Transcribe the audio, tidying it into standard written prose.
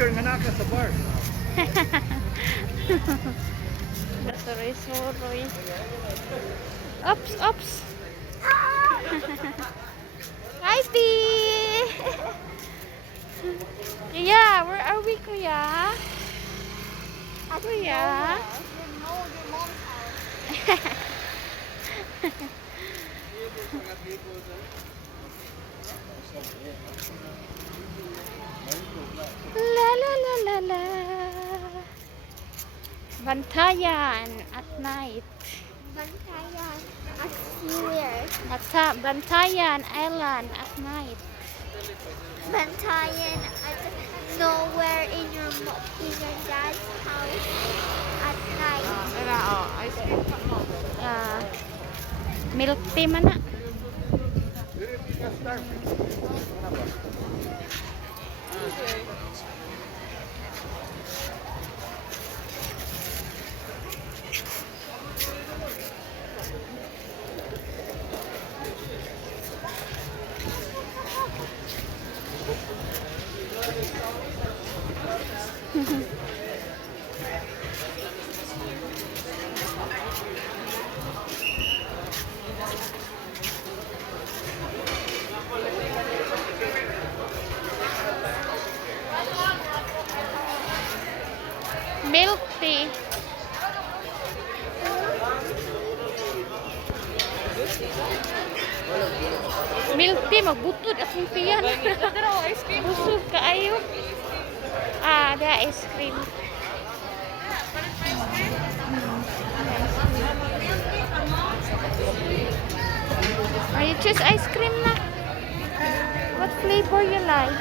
picture nga naka sa bar. Suroy-suroy. Ops, ops. Hi, Steve. Yeah, where are we, Kuya? Kuya? La la la la la. Bantayan at night. Bantayan at where? Bantayan Island at night. Bantayan at nowhere in your dad's house at night. Ice cream pa mo. Milk tea man na. Milk tea. Milk tea, magbutod akong tiyan. Busog kaayo. Ada ice cream. Are you choose ice cream na? What flavor you like?